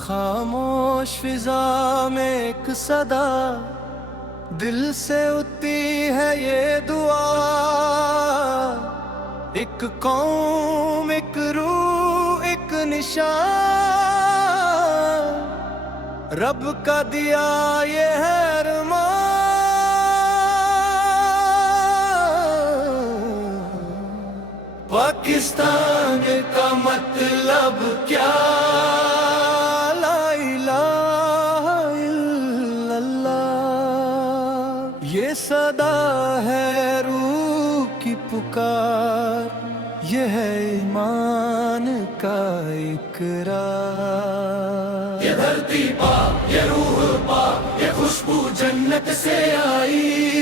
खामोश फिजा में एक सदा दिल से उठती है ये दुआ, एक कौम एक रूह एक निशान, रब का दिया ये है अरमान। पाकिस्तान का मतलब क्या, ला इलाहा इल्लल्लाह, ये सदा है रूह की पुकार, ये है ईमान का इकरार। ये धरती पाक, ये रूह पाक, ये खुशबू जन्नत से आई,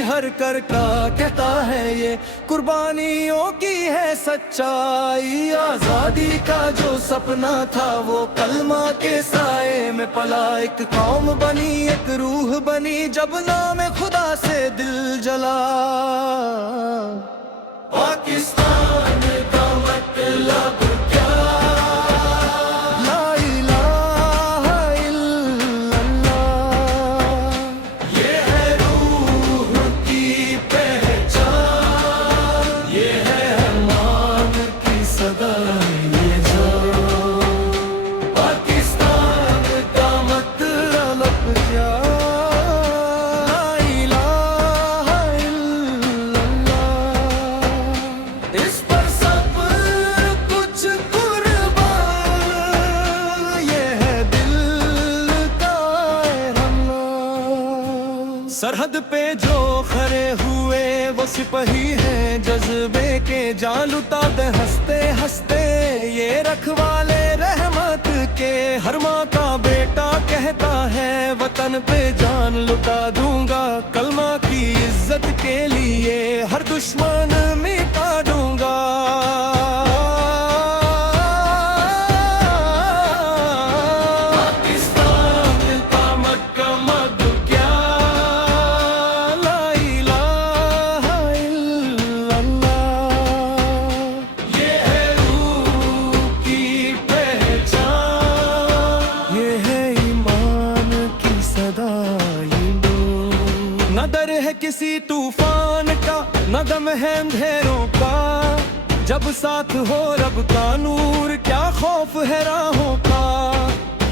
हर कर का कहता है ये कुर्बानियों की है सच्चाई। आजादी का जो सपना था वो कलमा के साए में पला, एक कौम बनी एक रूह बनी जब नाम खुदा से दिल जला। पाकिस्तान का मतलब क्या, ला इलाहा इल्लल्लाह, ये है रूह की पहचान, ये है अरमान की सदा ये जान। पाकिस्तान का मतलब क्या, ला इलाहा इल्लल्लाह, इस पर सब कुछ कुर्बान, ये है दिल का रहमान। सरहद पे जो खड़े हुए वो सिपाही हैं जज्बे के, जान लुटा दे हंसते हंसते ये रखवाले रहमत के। हर माँ का बेटा कहता है वतन पे जान लुटा दूंगा, कलमा की इज्जत के लिए हर दुश्मन मिटा दूंगा। पाकिस्तान का मतलब क्या, ला इलाहा इल्लल्लाह, ये है रूह की पहचान, ये है ईमान की सदा ये नूर। न डर है किसी तूफान का, न गम है अंधेरों का, जब साथ हो रब का नूर क्या खौफ है राहों का।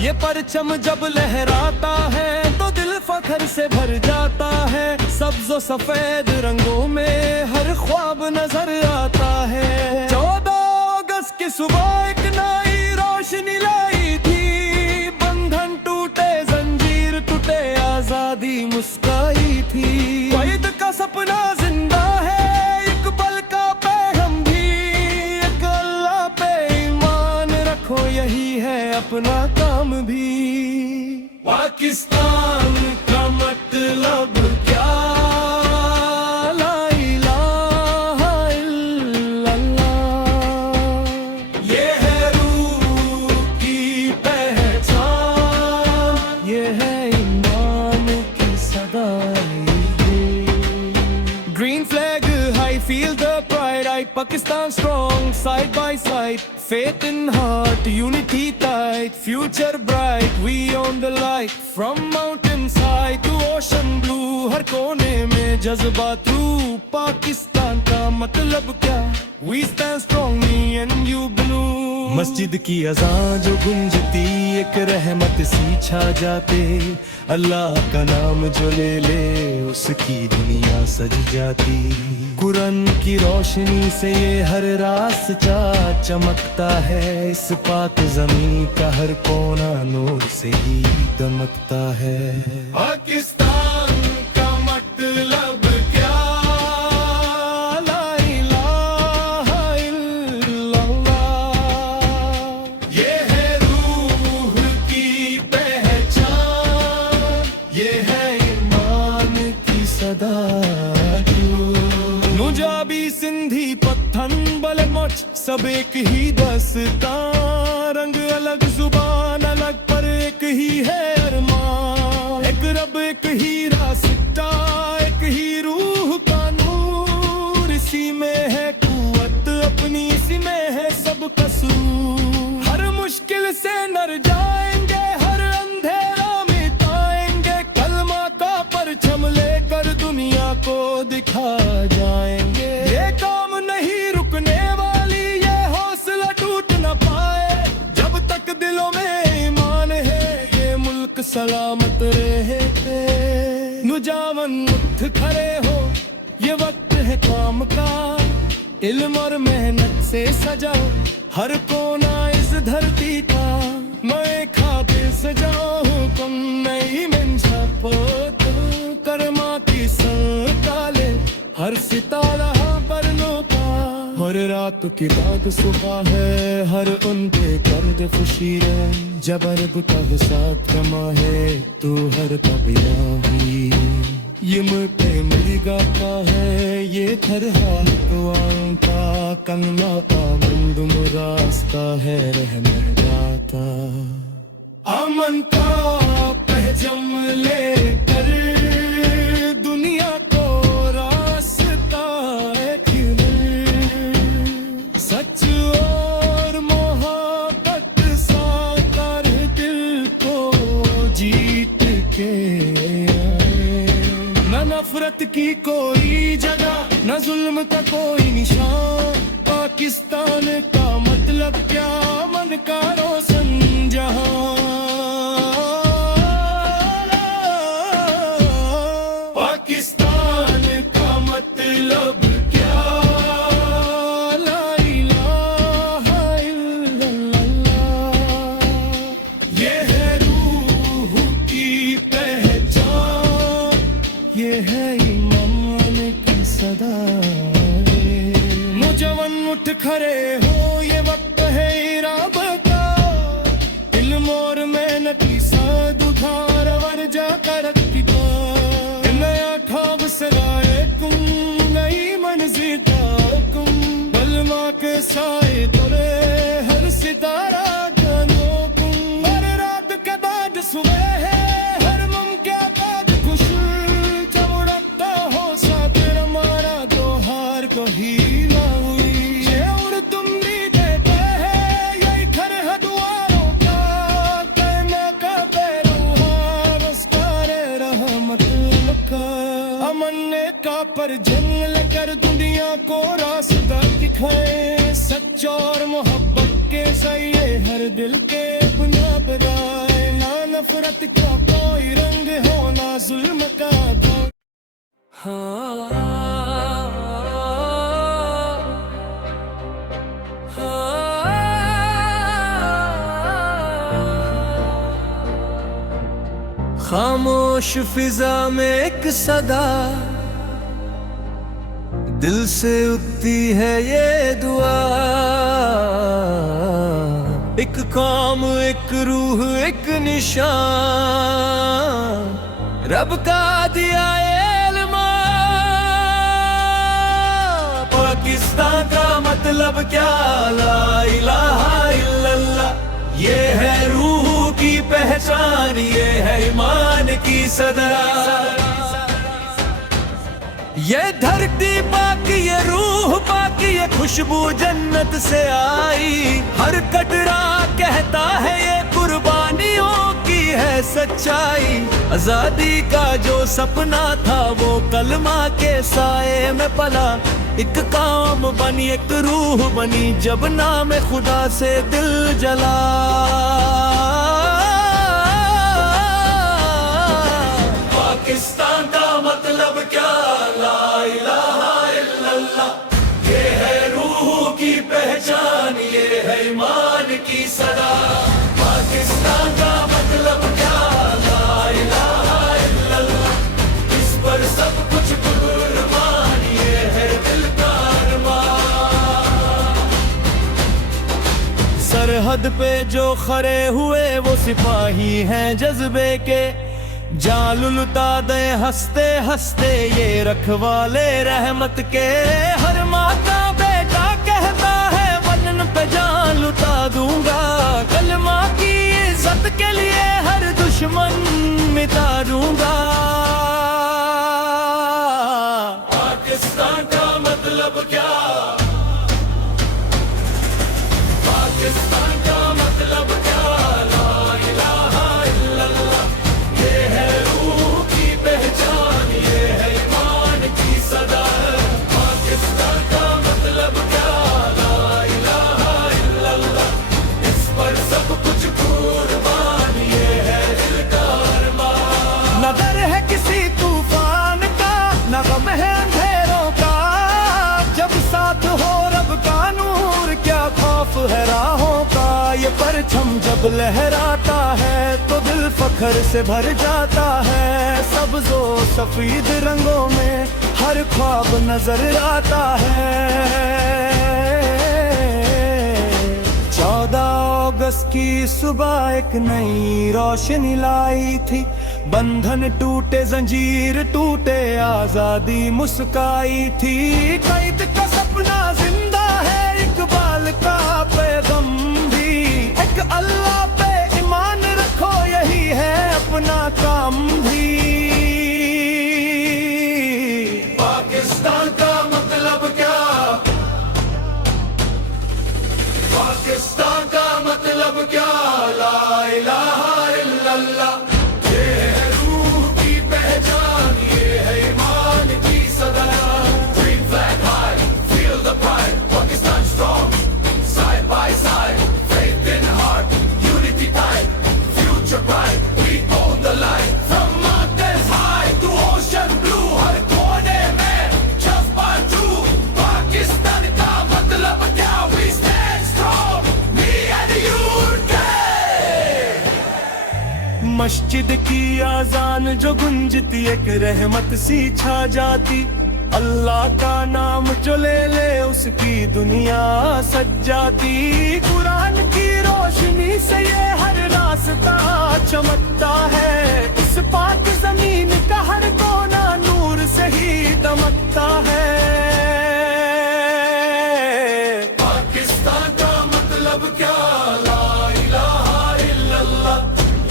ये परचम जब लहराता है तो दिल फख्र से भर जाता है, सब्ज और सफेद रंगों में हर ख्वाब नजर आता है। 14 अगस्त की सुबह एक नई रोशनी लाई थी, बंधन टूटे जंजीर टूटे आजादी मुस्काई थी। वहीद का सपना जिंदा है, एक पल का पैगम भी, एक अल्लाह पे ईमान रखो यही है अपना काम भी। पाकिस्तान का मतलब क्या, ला इलाहा इल्लल्लाह, ये है रूह की पहचान, ये है ईमान की सदा ये। Green flag high, feel the pride, I Pakistan strong, side by side, faith in heart, unity tight, future bright, we on the light, from mountain side to ocean blue, हर कोने में जज्बा true। पाकिस्तान का मतलब क्या, we stand strong, me and you blue। मस्जिद की अज़ान जो गूंजती एक रहमत सी छा जाते, अल्लाह का नाम जो ले ले उसकी दुनिया सज जाती। कुरान की रोशनी से ये हर रास्ता चमकता है, इस पाक जमीन का हर कोना नूर से ही दमकता है। पाकिस्तान का मतलब क्या, ला इलाहा इल्लल्लाह, ये है रूह की पहचान, ये है ईमान की सदा नुजाबी सिंधी पत्थन बलमच सब एक ही दस्तां, रंग अलग जुबान अलग पर एक ही है अरमान। एक रब एक ही रास्ता एक ही रूह कर दुनिया को दिखा जाएंगे। ये काम नहीं रुकने वाली, ये हौसला टूट न पाए। जब तक दिलों में ईमान है, ये मुल्क सलामत रहे। नौजवान उठ खड़े हो, ये वक्त है काम का। इल्म और मेहनत से सजा हर कोना इस धरती का। मैं खातिर सजाऊं कम नहीं मंशा पोत, कर्मा की संताले हर सितारा बरनों का। हर रात की बात सुबह है, हर उनके कर्द खुशी है। जब अरब का हिसाब कमा है, तू हर कबिला हुई। ये मुझे मेरी गाता है, ये थरहाल दुआओं का। कलमा का मंदुम रास्ता है रहने जाता। अमन का पहजम लेकर दुनिया को रास्ता सच और मोहब्बत साकर दिल को जीत के। न नफरत की कोई जगह, न जुल्म का कोई निशान। पाकिस्तान का मतलब क्या, मन का रोशन जहां। पाकिस्तान का मतलब क्या, ला इलाहा इल्लल्लाह। ये है रूह की पहचान, ये है ईमान की सदा। नौजवान उठ खड़े हो, ये वक्त है इराब का। इल्म और मेहनत की साथ उधार वर जाकर नया ख्वाब सराए तुम, नई मंजिल तुम। बलमा के साए तले हर सितारा जानो तुम। हर रात के बाद सुबह है, हर मुमकिन बाद खुश। जब उड़ता हो साथ हमारा तो हार को ही ना हुई। ये उड़ तुम भी देते हैं, यही घर है दुआरों का। कहना का पैरों बसकारे रहमत का। अमन का पर जंग लेकर दुनिया को रास्ता दिखाए। सच और मोहब्बत के सही हर दिल के बुना बनाए। ना नफरत का कोई रंग हो, ना जुल्म का कोई। खामोश फिजा में एक सदा, दिल से उठती है ये दुआ। एक कौम, एक रूह, एक निशान, रब का दिया इल्मा। पाकिस्तान का मतलब क्या, ला इलाहा इल्लल्लाह। ये है रूह की पहचान, ये है ईमान की सदा। ये धरती पाक, ये रूह पाक, ये खुशबू जन्नत से आई। हर कटरा कहता है ये कुर्बानियों की है सच्चाई। आजादी का जो सपना था, वो कलमा के साए में पला। एक काम बनी, एक रूह बनी, जब नाम खुदा से दिल जला। पाकिस्तान का मतलब क्या, ला इलाहा इल्लल्लाह। ये है रूह की पहचान, ये है ईमान की सदा। पाकिस्तान का मतलब क्या, ला इलाहा इल्लल्लाह। इस पर सब कुछ कुर्बान, ये है दिल का अरमान। सरहद पे जो खड़े हुए वो सिपाही हैं जज्बे के। जान लुटा दे हंसते हंसते ये रखवाले रहमत के। हर माँ का बेटा कहता है वतन पे जान लुटा दूंगा। कलमा की इज्जत के लिए हर दुश्मन मिटा दूंगा। पाकिस्तान का मतलब क्या, पाकिस्तान का मतलब क्या, ला इलाहा इल्लल्लाह। ये है रूह की पहचान, ये है परचम जब लहराता है तो दिल फख्र से भर जाता है। सब्ज़ो सफेद रंगों में हर ख्वाब नजर आता है। 14 अगस्त की सुबह एक नई रोशनी लाई थी। बंधन टूटे, जंजीर टूटे, आजादी मुस्काई थी। कैद का सपना जिंदा है, इकबाल का पैगम भी। एक अल्लाह पे ईमान रखो, यही है अपना काम भी। पाकिस्तान का मतलब क्या? पाकिस्तान का मतलब क्या? ला इलाहा इल्लल्लाह। ये है रूह की पहचान, ये है ईमान की सदा। Green flag high, feel the pride. Pakistan strong, side by side. Faith in heart, unity tight. Future bright, we own the light. From mountains high to ocean blue, हर कोने में छुपा true. पाकिस्तान का मतलब क्या? We stand strong, me and you today. मस्जिद की आजान जो गुंजती, एक रहमत सी छा जाती। अल्लाह का नाम जो ले ले, उसकी दुनिया सज जाती। कुरान की रोशनी से ये हर रास्ता चमकता है। इस पाक जमीन का हर कोना नूर से ही दमकता है। पाकिस्तान का मतलब क्या? ला इलाहा इल्लल्लाह।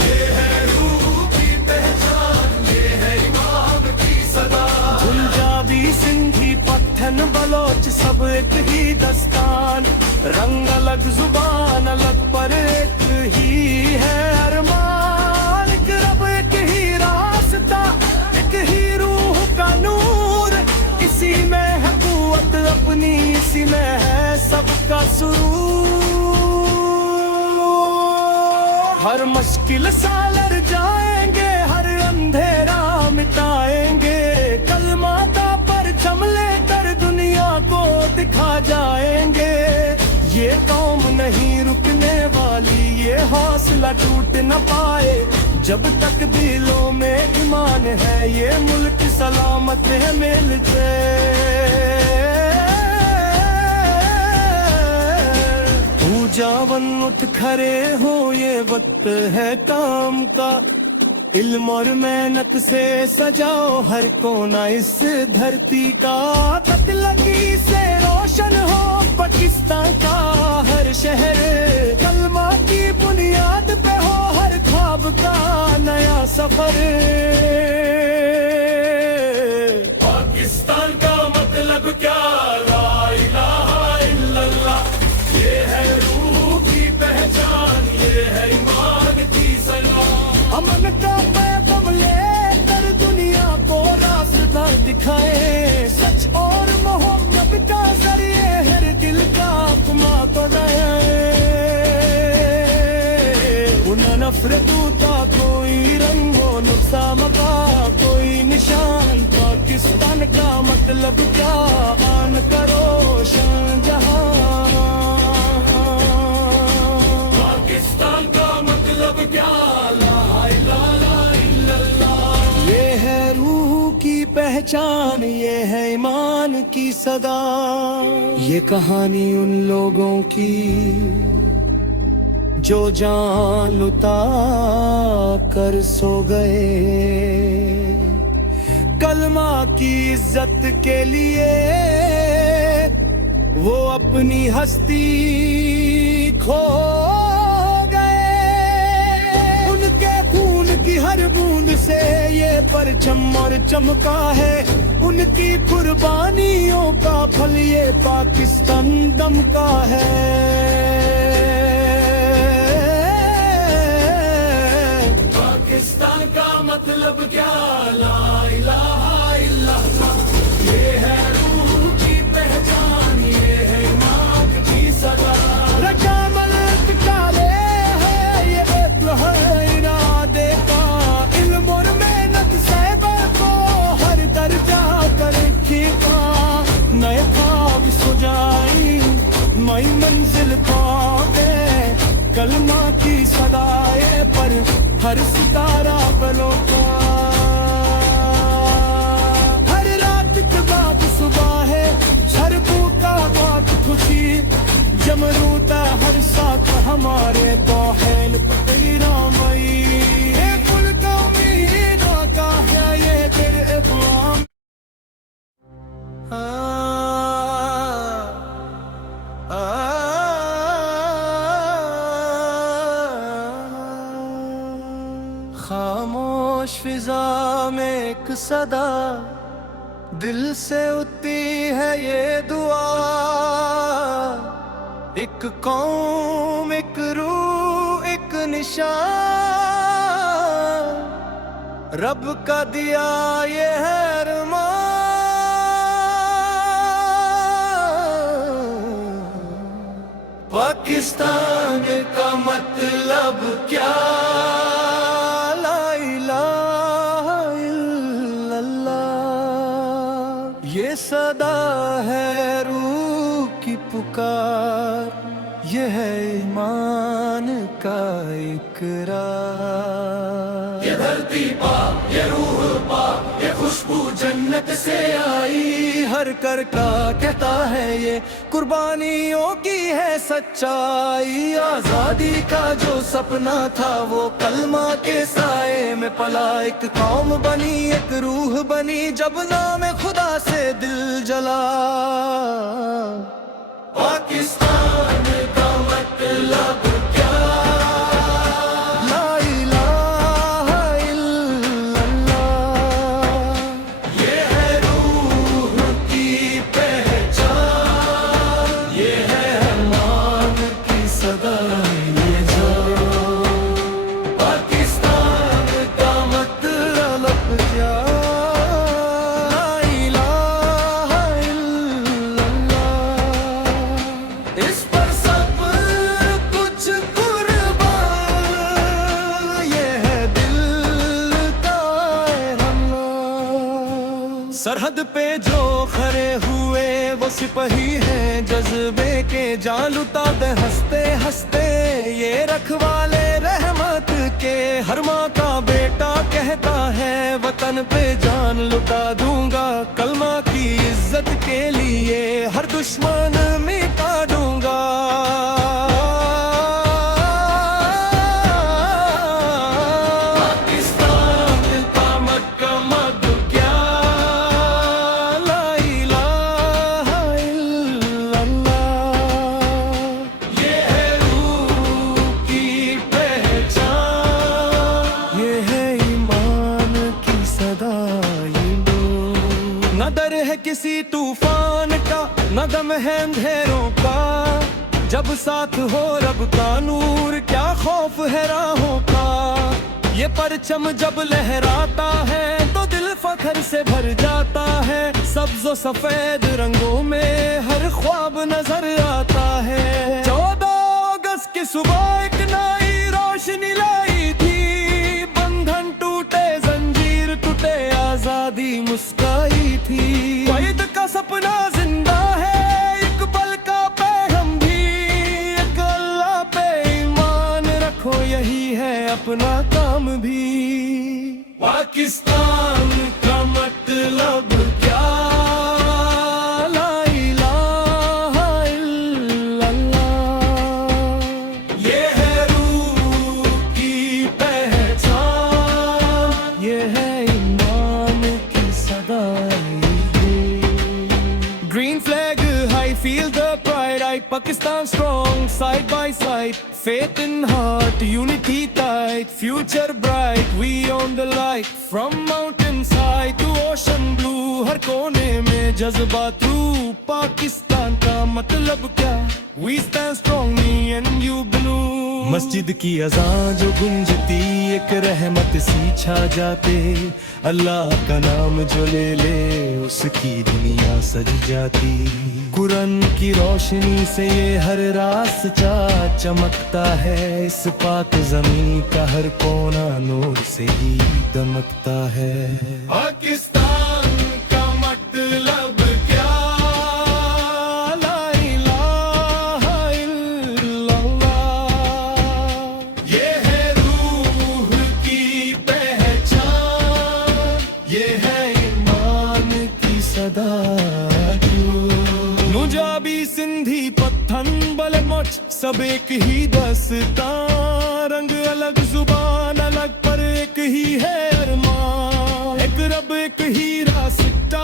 ये है रूह की पहचान, ये है इमाम की सदा। पंजाबी, सिंधी, पठान, बलोच सब एक ही दस्तान। रंग अलग, जुबान अलग, पर एक ही है अरमान। एक रब, एक ही रास्ता, एक ही रूह का नूर। इसी में है कुव्वत अपनी, इसी में है सबका सुरूर। हर मुश्किल सालर जाएंगे, हर अंधेरा मिटाएंगे। कलमा का परचम लेकर दुनिया को दिखा जाएंगे। ये कौम नहीं रुकने वाली, ये हौसला टूट न पाए। जब तक दिलों में ईमान है, ये मुल्क सलामत है मिलते। जावन उठ खड़े हो, ये वक्त है काम का। इल्म और मेहनत से सजाओ हर कोना इस धरती का। कत्लगी से रोशन हो पाकिस्तान का हर शहर। कलमा की बुनियाद पे हो हर ख्वाब का नया सफर। पाकिस्तान का मतलब क्या? ला इलाहा इल्लल्लाह। ये है रूह की पहचान, ये है ईमान की सलाह। अमन का पैगाम लेकर दुनिया को रास्ता दिखाए। सच और मोहब्बत का जरिए हर दिल का अपना बनाए। उन्हें नफरत का कोई रंग हो, नुकसान का कोई निशान। पाकिस्तान का मतलब क्या? आन करो शाहजहां। पाकिस्तान का मतलब क्या? ला इलाहा इल्लल्लाह। ये है रूह की पहचान, ये है ईमान की सदा। ये कहानी उन लोगों की जो जान लुटा कर सो गए। कलमा की इज्जत के लिए वो अपनी हस्ती खो गए। उनके खून की हर बूंद से ये परचम और चमका है। उनकी कुर्बानियों का फल ये पाकिस्तान दम का है। पाकिस्तान का मतलब क्या? ला इलाहा इल्लल्लाह। ये है रूह की पहचान, ये है ईमान की सदा। रकामत काले है ये एक है इरादे का। इल्म और मेहनत सहबर को हर दर्जा तरक्की का। नए ख्वाब सुजाई नई मंजिल पावे। कलमा हर सितारा पलों का। हर रात के बाद सुबह है, हर का बात खुशी जमरूता हर साथ हमारे तो है तेरा मई। कुल का मीना का है ये तेरे इब्राम। खामोश फिजा में एक सदा दिल से उठती है ये दुआ। एक कौम, एक रूह, एक निशान, रब का दिया ये है अरमान। पाकिस्तान का मतलब क्या? ला इलाहा इल्लल्लाह। ये सदा है रूह की पुकार, ये है ईमान का इकरार। ये धरती पाक, ये रूह पाक, ये खुशबू जन्नत से आई। हर कर का कहता है ये कुर्बानियों की है सच्चाई। आजादी का जो सपना था वो कलमा के साए में पला। एक कौम बनी, एक रूह बनी जब नाम खुदा से दिल जला। पाकिस्तान का मतलब क्या? ला इलाहा इल्लल्लाह। ये है रूह की पहचान, ये है अरमान की सदा ये जान। पाकिस्तान का मतलब क्या? ला इलाहा इल्लल्लाह। इस पर सब कुछ कुर्बान, ये है दिल का अरमान। सरहद पे जो खड़े हुए वो सिपाही हैं जज्बे के, जान लुटा दे हंसते हंसते ये रखवाले रहमत के। हर माँ का बेटा कहता है वतन पे जान लुटा दूंगा। कलमा की इज्जत के लिए हर दुश्मन मिटा दूंगा। पाकिस्तान का मतलब क्या? ला इलाहा इल्लल्लाह। ये है रूह की पहचान, ये है ईमान की सदा ये नूर। न डर है किसी तूफान का, न गम है अंधेरों का। जब साथ हो रब का नूर क्या खौफ है राहों का। ये परचम जब लहराता है तो दिल फख्र से भर जाता है। सब्ज और सफेद रंगों में हर ख्वाब नजर आता है। 14 अगस्त की सुबह एक नई रोशनी लाई थी। बंधन टूटे, जंजीर टूटे, आजादी मुस्काई थी। वहीद का सपना जिंदा है, एक पल का पैगम भी। एक अल्लाह पे ईमान रखो, यही है अपना काम भी। पाकिस्तान का मतलब क्या? ला इलाहा इल्लल्लाह। ये है रूह की पहचान, ये है ईमान की सदा green flag high, feel the pride. I Pakistan strong, side by side. Faith in heart, unity tight. Future bright, we on the light. From mountain side to ocean blue, हर कोने में जज्बा तू। पाकिस्तान का मतलब क्या? We stand strong, me and you blue। मस्जिद की अज़ान जो गुंजती, एक रहमत सी छा जाते। अल्लाह का नाम जो ले ले उसकी दुनिया सज जाती। कुरान की रोशनी से ये हर रास्ता चमकता है। इस पाक जमीन का हर कोना नूर से ही दमकता है। पाकिस्तान का मतलब क्या? ला इलाहा इल्लल्लाह। ये है रूह दुश्मन बल मच सब एक ही दस्ता, रंग अलग जुबान अलग पर एक ही है अरमान। एक रब एक ही रास्ता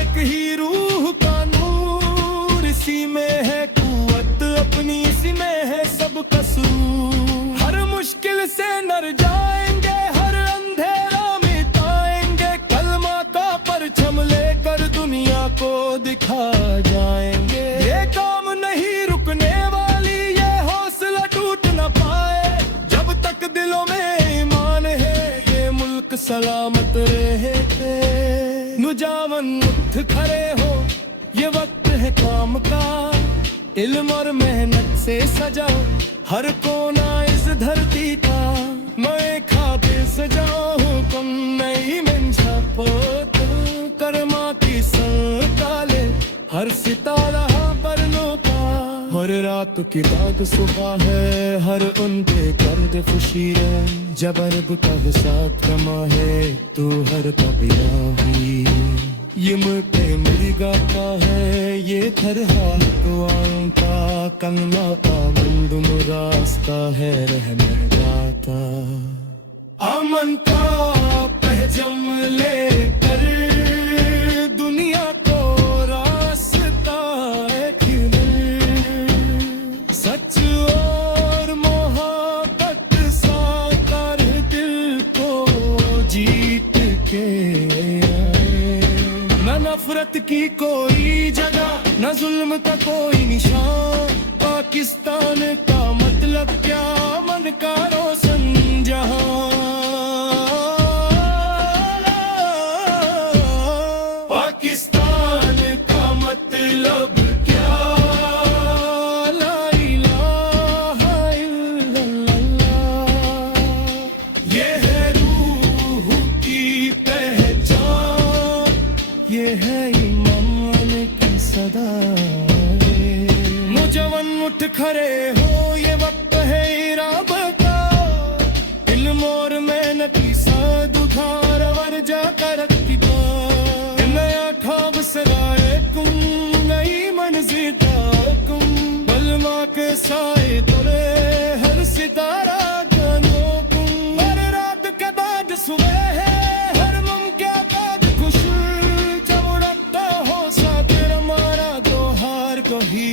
एक ही रूह का नूर, इसी में है कुव्वत अपनी इसी में है सब कसूर। हर मुश्किल से नर जाएंगे हर अंधेरा मिटाएंगे, कलमा का परचम लेकर दुनिया को दिखा जाएंगे। ये काम नहीं रुकने वाली ये हौसला टूट न पाए, जब तक दिलों में ईमान है ये मुल्क सलामत रहे। नौजवान उठ खड़े हो ये वक्त है काम का, इल्म और मेहनत से सजाओ हर कोना इस धरती का। मैं खातिर सजाओ हुक्म नई मंशा पोत, करमा की संताले हर सितारा परनों का। हर रात की बाद सुबह है हर उन पे कर दे खुशी है, जब अरब का हिसाब कमा है तू हर कबिला हुई। ये मुझे मेरी गाता है ये थरहा दुआओं का, कलमा का मंदुम रास्ता है रहने गाता। अमन का पहचम लेकर दुनिया को रास्ता सच और मोहब्बत साकर दिल को जीत के आए। न नफरत की कोई जगह न जुल्म का कोई निशान, पाकिस्तान का मतलब क्या मन का रोशन जहां। पाकिस्तान का मतलब क्या, ला इलाहा इल्लल्लाह। ये है रूह की पहचान ये है ईमान की सदा। नौजवान उठ खड़े हो ये वक्त है इराब का, इल्म और मेहनत की साथ उधार वर जाकर रखी का। नया ख्वाब सराए तुम नई मंजिल तुम, बलमा के साए तुरे हर सितारा गानों तुम। हर रात के बाद सुबह है हर मुमकिन बाद खुश, जब उड़ता हो साथ हमारा दो हार को ही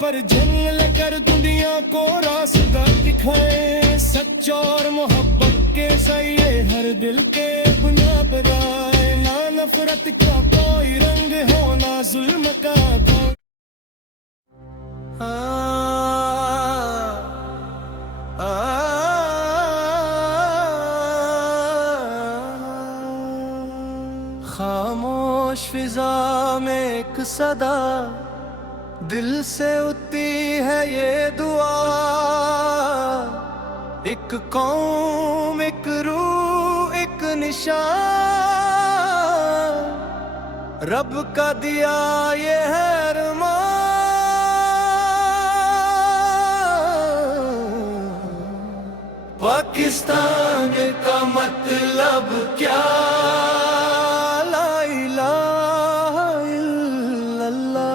पर जंग लेकर दुनिया को रास्ता दिखाए। सच और मोहब्बत के सही हर दिल के गुना बनाए, ना नफरत का कोई रंग हो ना जुल्म का कोई। खामोश फिजा में एक सदा दिल से उठती है ये दुआ, एक कौम एक रूह एक निशान, रब का दिया ये है अरमान। पाकिस्तान का मतलब क्या, ला इलाहा इल्लल्लाह।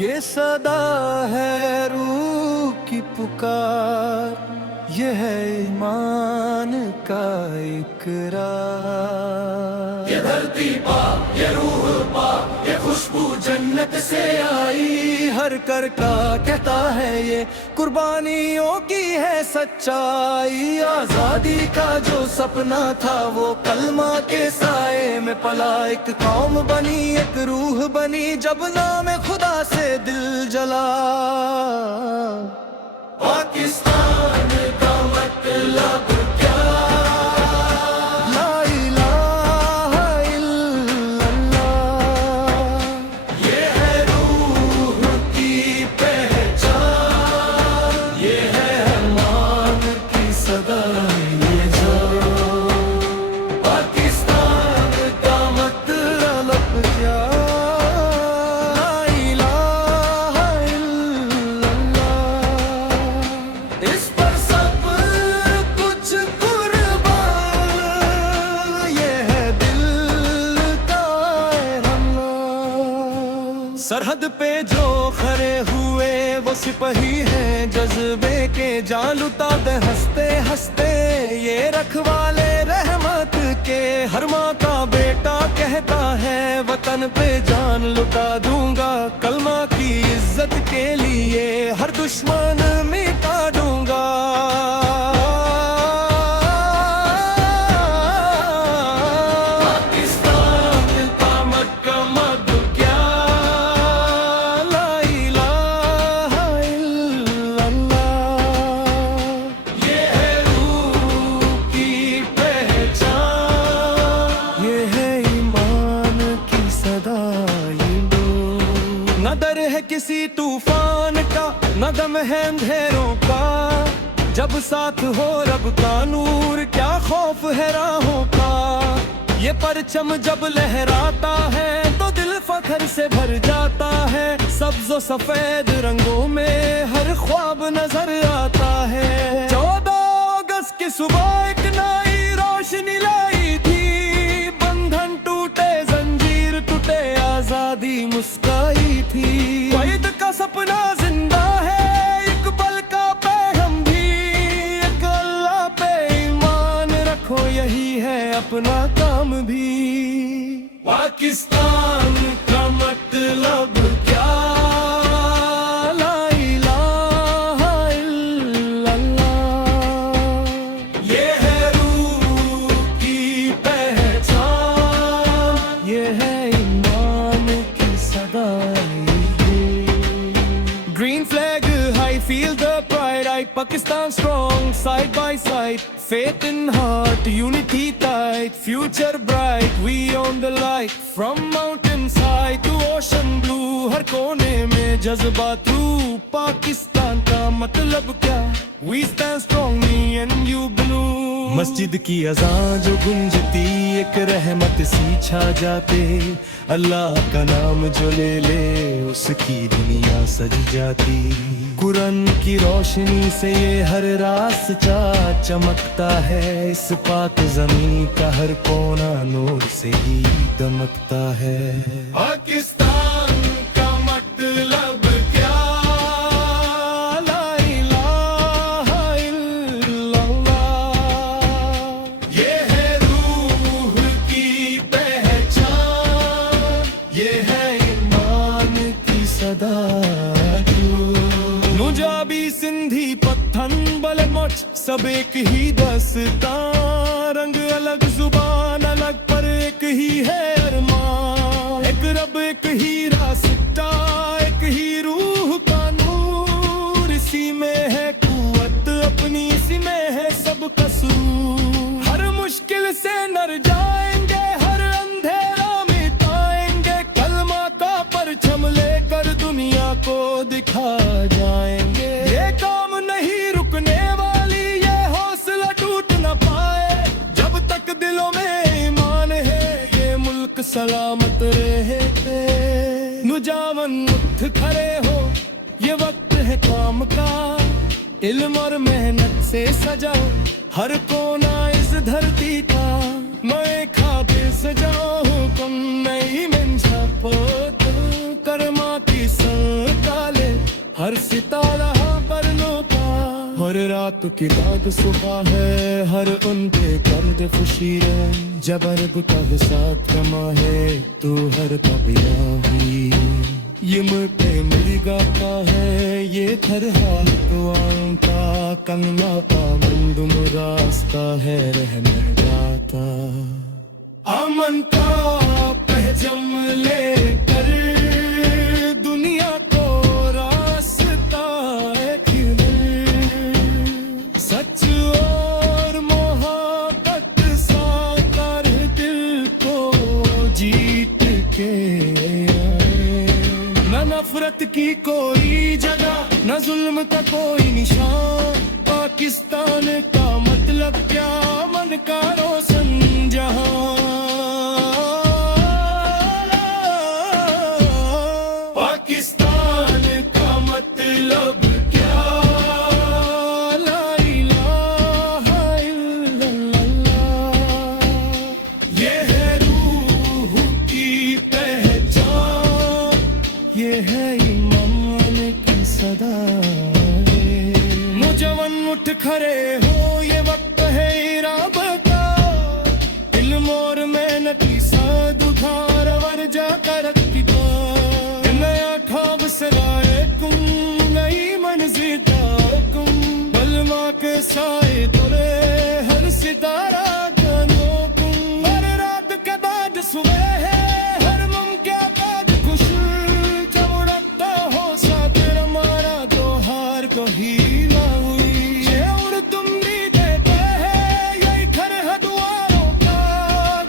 ये सदा है रूह की पुकार, ये है ईमान का इकरार। ये धरती पाक ये रूह पाक ये खुशबू जन्नत से आई, हर कर का कहता है ये कुर्बानियों की है सच्चाई। आजादी का जो सपना था वो कलमा के साए में पला, एक कौम बनी एक रूह बनी जब नाम खुदा से दिल जला। पाकिस्तान का मतलब क्या, ला इलाहा इल्लल्लाह। ये है रूह की पहचान, ये है अरमान की सदा। ये जान पाकिस्तान का मतलब क्या, ला इलाहा इल्लल्लाह। सरहद पे जो खड़े हुए वो सिपाही हैं जज्बे के, जान लुटा दे हंसते हंसते ये रखवाले रहमत के। हर माँ का बेटा कहता है वतन पे जान लुटा दूंगा, कलमा की इज्जत के लिए हर दुश्मन मिटा दूंगा। न डर है किसी तूफान का, न गम है अंधेरों का, जब साथ हो रब का नूर क्या खौफ है राहों का। ये परचम जब लहराता है तो दिल फख्र से भर जाता है, सब्ज़ व सफेद रंगों में हर ख्वाब नजर आता है। 14 अगस्त की सुबह एक नई रोशनी लाई थी, बंधन टूटे जंजीर टूटे आजादी मुस्काई थी। वहीद का सपना जिंदा है, एक पल का पैगम भी, एक अल्लाह पे ईमान रखो यही है अपना काम भी। पाकिस्तान का मतलब क्या, ला इलाहा इल्लल्लाह, ये है रूह की पहचान, ये है ईमान की सदाई। Green flag high, feel the pride, I Pakistan strong, side by side, faith in heart, unity tight, future bright, we on the light, from mountain side to ocean blue, हर कोने में जज्बा तू, पाकिस्तान का मतलब क्या, we stand strong, me and you blue। मस्जिद की अज़ान जो गूंजती एक रहमत सी छा जाते, अल्लाह का नाम जो ले ले उसकी दुनिया सज जाती। कुरान की रोशनी से ये हर रास्ता चमकता है, इस पाक ज़मीं का हर कोना नूर से ही दमकता है। पाकिस्तान का मतलब क्या, ला इलाहा इल्लल्लाह, ये है रूह की पहचान, ये है ईमान की सदा। नुजाबी सिंधी पत्थन बलमच सब एक ही दस्तां, रंग अलग जुबान अलग पर एक ही है अरमान। एक रब एक ही रास्ता एक ही रूह का नूर, इसी में है कुव्वत अपनी इसी में है सब कसूर। हर मुश्किल से नर जाएंगे हर अंधेरा मिटाएंगे, कलमा का परचम लेकर दुनिया को दिखा जाएंगे। ये काम नहीं रुकने वाली, ये हौसला टूट न पाए, जब तक दिलों में ईमान है ये मुल्क सलामत रहे। नुजावन उठ खड़े हो ये वक्त है काम का, इल्म और मेहनत से सजाओ हर कोना इस धरती का। मैं खातिर सजाओ हुक्म नहीं मंशा पोत, करमा की संताले हर सितारा पर लोका। हर रात की बाद सुबह है हर उन पे कर्द खुशी है, जब अरब का हिसाब कमा है तो हर कबिला हुई। ये मुझे मेरी गाता है ये थरहा दुआओं का, कलमा का मंदुम रास्ता है रहने गाता। अमन का पहचम लेकर दुनिया को रास्ता सच और मोहब्बत साकर दिल को जीत के आए। न नफरत की कोई जगह न जुल्म का कोई निशान, पाकिस्तान का मतलब क्या मन का रोशन जहां। पाकिस्तान का मतलब क्या, ला इलाहा इल्लल्लाह, ये है रूह की पहचान, ये है ईमान की सदा। नौजवान उठ खड़े हो, ये वक्त है इराब का। इल्म और मेहनत की साथ उधार वर जाकर नया ख्वाब सराए कुम, नई मंजिल ताकुम। बलमा के साए तुरे हर सितारा जानो कुम। हर रात के बाद सुबह है, हर मुमकिन बाद खुश। जब उड़ता हो साथ हमारा तो हार को ही ना हुई। ये उड़ तुम भी देते हैं, यही खर है दुआरों का।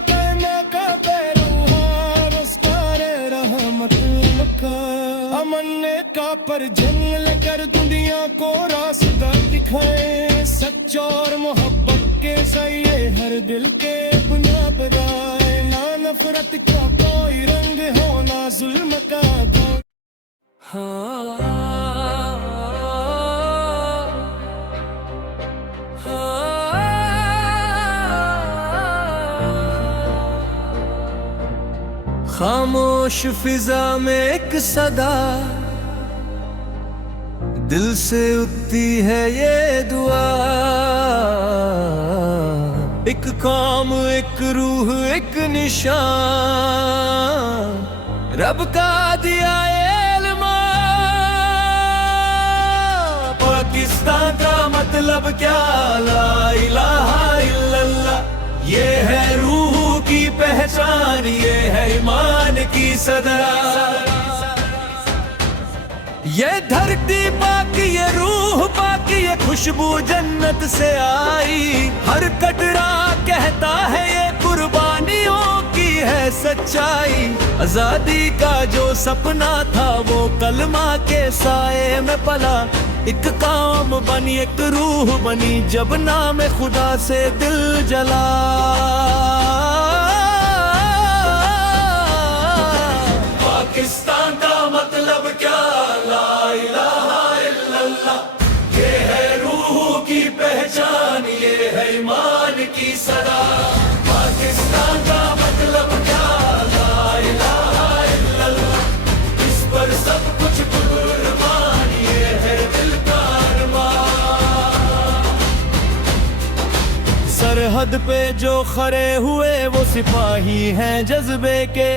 कहने का पैरोहार उसकारे रहमत का। अमन का पर जंग लेकर दुनिया को रास्ता दिखाए। सच और मोहब्बत के सही हर दिल के बुनिया बनाए। ना नफरत का कोई रंग हो, ना जुल्म का कोई। खामोश फिजा में एक सदा, दिल से उठती है ये दुआ। एक काम, एक रूह, एक निशान, रब का दिया इल्म। पाकिस्तान का मतलब क्या? ला इलाहा इल्लल्लाह। ये है रूह की पहचान, ये है ईमान की सदा। ये धरती पाकी, ये रूह पाकी, ये खुशबू जन्नत से आई। हर कटरा कहता है ये कुर्बानियों की है सच्चाई। आजादी का जो सपना था वो कलमा के साए में पला। एक काम बनी, एक रूह बनी, जब नाम खुदा से दिल जला। पाकिस्तान का मतलब क्या? ला इलाहा इल्लल्लाह। ये है रूह की पहचान, ये है ईमान की सदा। पाकिस्तान का मतलब क्या? ला इलाहा इल्लल्लाह। इस पर सब कुछ कुर्बान, ये है दिल का अरमान। सरहद पे जो खड़े हुए वो सिपाही हैं जज्बे के।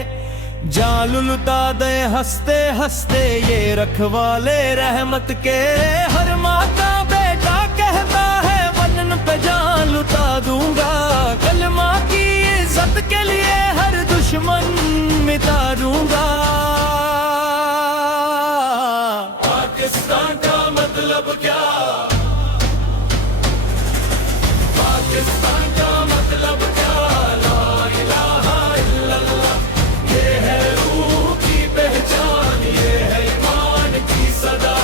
जान लुटा दे हंसते हंसते ये रखवाले रहमत के। हर माँ का बेटा कहता है वतन पे जान लुटा दूंगा। कलमा की इज्जत के लिए हर दुश्मन मिटा दूंगा। पाकिस्तान का मतलब क्या? पाकिस्तान का मतलब क्या? ला इलाहा इल्लल्लाह। ये है रूह की पहचान, ये है ईमान की सदा।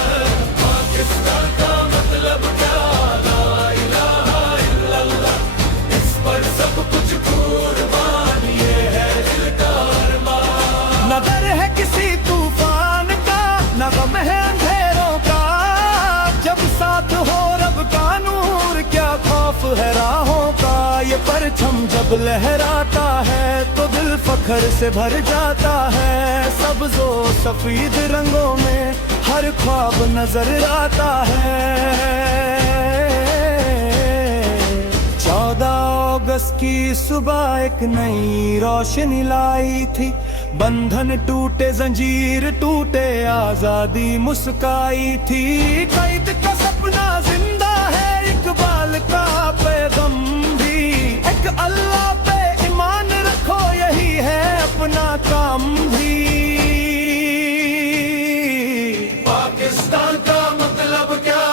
पाकिस्तान का मतलब क्या? ला इलाहा इल्लल्लाह। इस पर सब कुछ कुर्बान, ये है दिल का अरमान। न डर है किसी तूफान का, न गम है अंधेरों का। जब साथ हो रब का नूर, क्या खौफ है राहों का। ये परचम जब लहराता है तो दिल फख्र से भर जाता है। सब्ज़ो सफेद रंगों में हर ख्वाब नजर आता है। 14 अगस्त की सुबह एक नई रोशनी लाई थी। बंधन टूटे, जंजीर टूटे, आजादी मुस्काई थी। कैद का सपना जिंदा है, इकबाल का पैगम भी। एक अल्लाह पे ईमान रखो, यही है अपना काम भी। पाकिस्तान का मतलब क्या?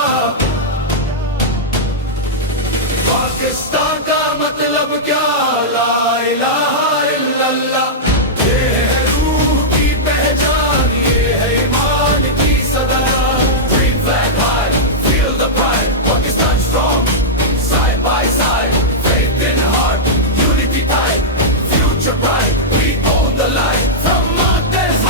पाकिस्तान का मतलब क्या? ला इलाहा इल्लल्लाह। ये है रूह की पहचान, ये है ईमान की सदा। Dream flag high, feel the pride. Pakistan strong, side by side. Faith in heart, unity tight. Future bright, we own the light. From mountains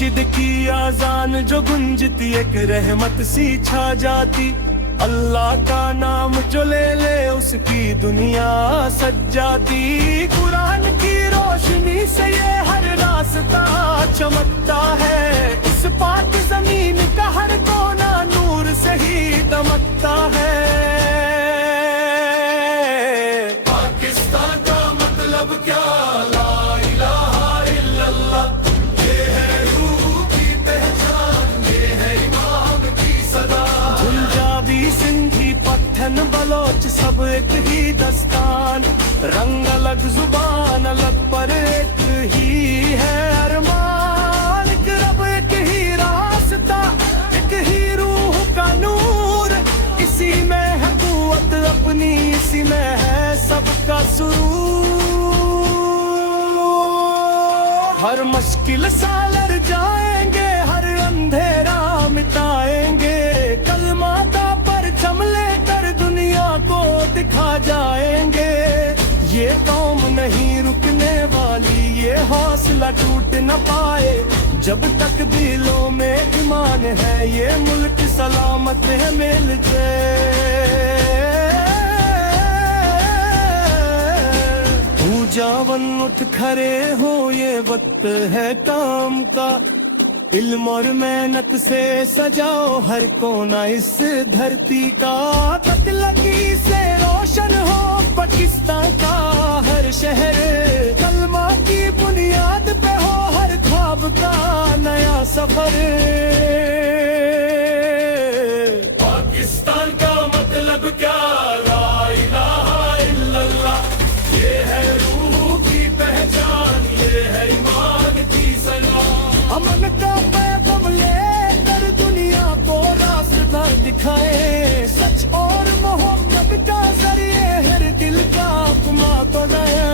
मस्जिद की आजान जो गुंजती एक रहमत सी छा जाती। अल्लाह का नाम जो ले ले उसकी दुनिया सज जाती। कुरान की रोशनी से ये हर रास्ता चमकता है। इस पाक जमीन का हर कोना नूर से ही दमकता है। पाकिस्तान का मतलब क्या, ला इलाहा इल्लल्लाह, ये है रूह की पहचान, ये है इमाम की सदा। पंजाबी सिंधी पठान बलोच सब एक ही दस्तान। रंग अलग जुबान अलग पर एक ही है अरमान। एक रब एक ही रास्ता एक ही रूह का नूर। इसी में है कुव्वत अपनी, इसी में है सबका सुरूर। हर मुश्किल सा लड़ जाएंगे, हर अंधेरा मिटाएंगे। कलमा का परचम लेकर दुनिया को दिखा जाएंगे। ये कौम नहीं रुकने वाली, ये हौसला टूट न पाए। जब तक दिलों में ईमान है, ये मुल्क सलामत है मिल जाए। जावन उठ खड़े हो, ये वक्त है काम का। इल्म और मेहनत से सजाओ हर कोना इस धरती का। कतलकी से रोशन हो पाकिस्तान का हर शहर। कलमा की बुनियाद पे हो हर ख्वाब का नया सफर। पाकिस्तान का मतलब क्या, ला इलाहा इल्लल्लाह, ये है रूह की पहचान, ये है ईमान की सलाह। अमन का पैगाम लेकर दुनिया को रास्ता दिखाए। सच और मोहब्बत का जरिए हर दिल का अपना तो नए।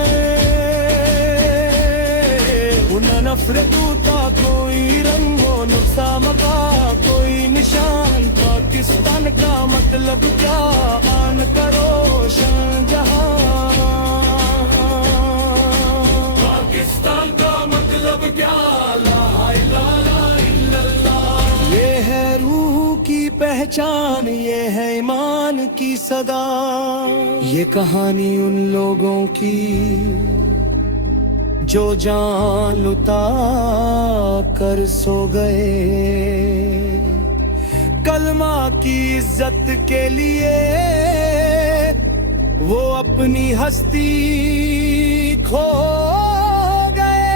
उन्हें नफरत का कोई रंगो नुकसान का कोई निशान। पाकिस्तान का मतलब क्या, आन करो शाहजहां। पाकिस्तान का मतलब क्या, ला इलाहा इल्लल्लाह, ये है रूह की पहचान, ये है ईमान की सदा। ये कहानी उन लोगों की जो जान लुटा कर सो गए। कलमा की इज्जत के लिए वो अपनी हस्ती खो गए।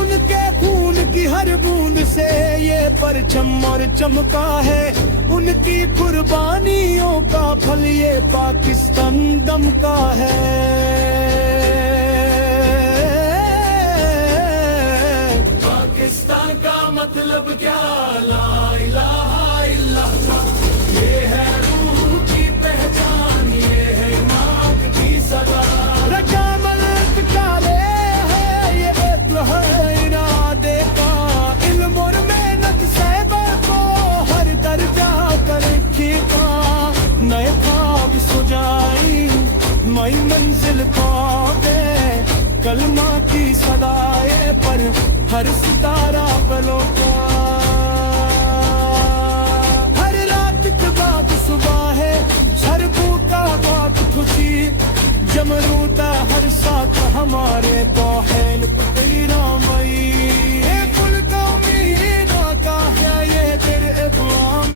उनके खून की हर बूंद से ये परचम और चमका है। उनकी कुर्बानियों का फल ये पाकिस्तान दमका है। पाकिस्तान का मतलब क्या, ला इलाहा इल्लल्लाह, ये है रूह की पहचान, ये है इमाम की सदा। रकामल काले है ये है इरादे का। इल्म और मेहनत सहबर को हर दर्जा कर रखा। नए ख्वाब सुजाई नई मंजिल पावे। कलमा की सदाए पर हर सितारा पलों का। हर रात के बाद सुबह है, हर भूखा बात खुशी। जमरूता हर साथ हमारे तौहीन तेरा मई। ये कुल कौमी ना का है ये तेरे इक़बाल।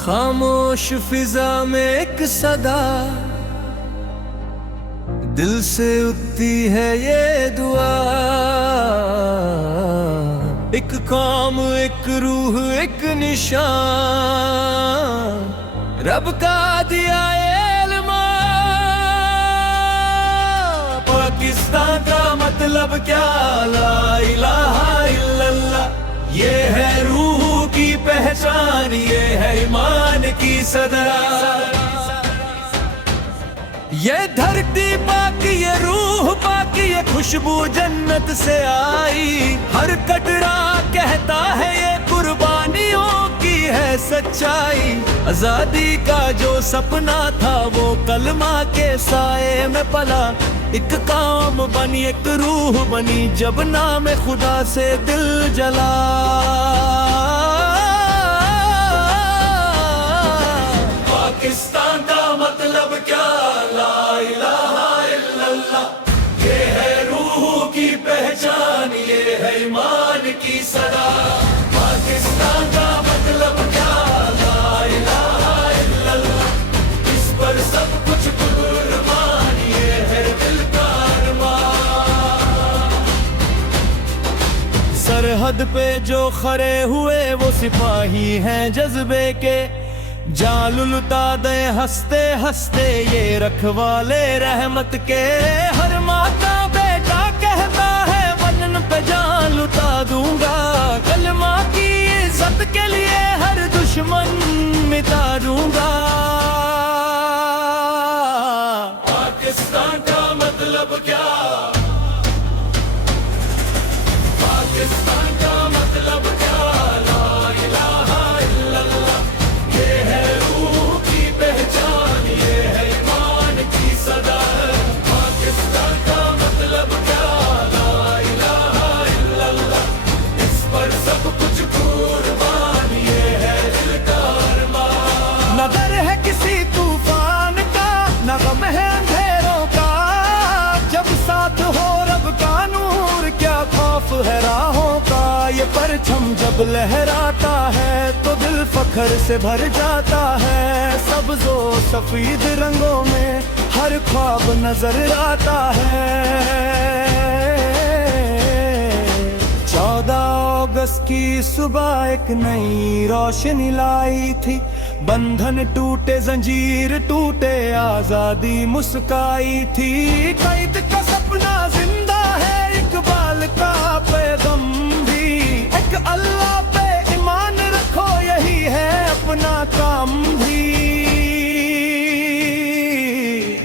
खामोश फिजा में एक सदा, दिल से उठती है ये दुआ। एक काम एक रूह एक निशान, रब का दिया इल्मा। पाकिस्तान का मतलब क्या, ला इलाहा इल्लल्लाह, ये है रूह की पहचान, ये है ईमान की सदा। ये धरती पाकी, ये रूह पाकी, ये खुशबू जन्नत से आई। हर कटरा कहता है ये कुर्बानियों की है सच्चाई। आजादी का जो सपना था वो कलमा के साए में पला। एक काम बनी एक रूह बनी जब नाम खुदा से दिल जला। पाकिस्तान का मतलब क्या, ला इलाहा इल्लल्लाह। ये है रूह की पहचान, ये है ईमान की सदा। पाकिस्तान का मतलब क्या, ला इलाहा इल्लल्लाह। इस पर सब कुछ कुर्बान, ये है दिल का अरमान। सरहद पे जो खड़े हुए वो सिपाही हैं जज्बे के। जालुलता दे हंसते हंसते ये रखवाले रहमत के। हर माँ का बेटा कहता है वतन पे जान लुटा दूंगा। कलमा की इज्जत के लिए हर दुश्मन मिटा दूंगा। पाकिस्तान का मतलब क्या, पाकिस्तान का मतलब क्या, ला इलाहा इल्लल्लाह। ये है रूह की पहचान, ये है ईमान की सदा। पाकिस्तान का मतलब क्या, ला इलाहा इल्लल्लाह। इस पर सब कुछ कुर्बान, ये है दिल का अरमान। न डर है किसी तूफान का, न गम है अंधेरों का। जब साथ हो रब का नूर क्या खौफ है राहों का। ये परचम जब लहराता है तो दिल फख्र से भर जाता है। सब्ज़ो सफेद रंगों में हर ख्वाब नजर आता है। 14 अगस्त की सुबह एक नई रोशनी लाई थी। बंधन टूटे जंजीर टूटे आजादी मुस्काई थी। कैद का सपना जिंदा है, इकबाल का पैगम भी। एक अल्लाह पे ईमान रखो यही है अपना काम भी।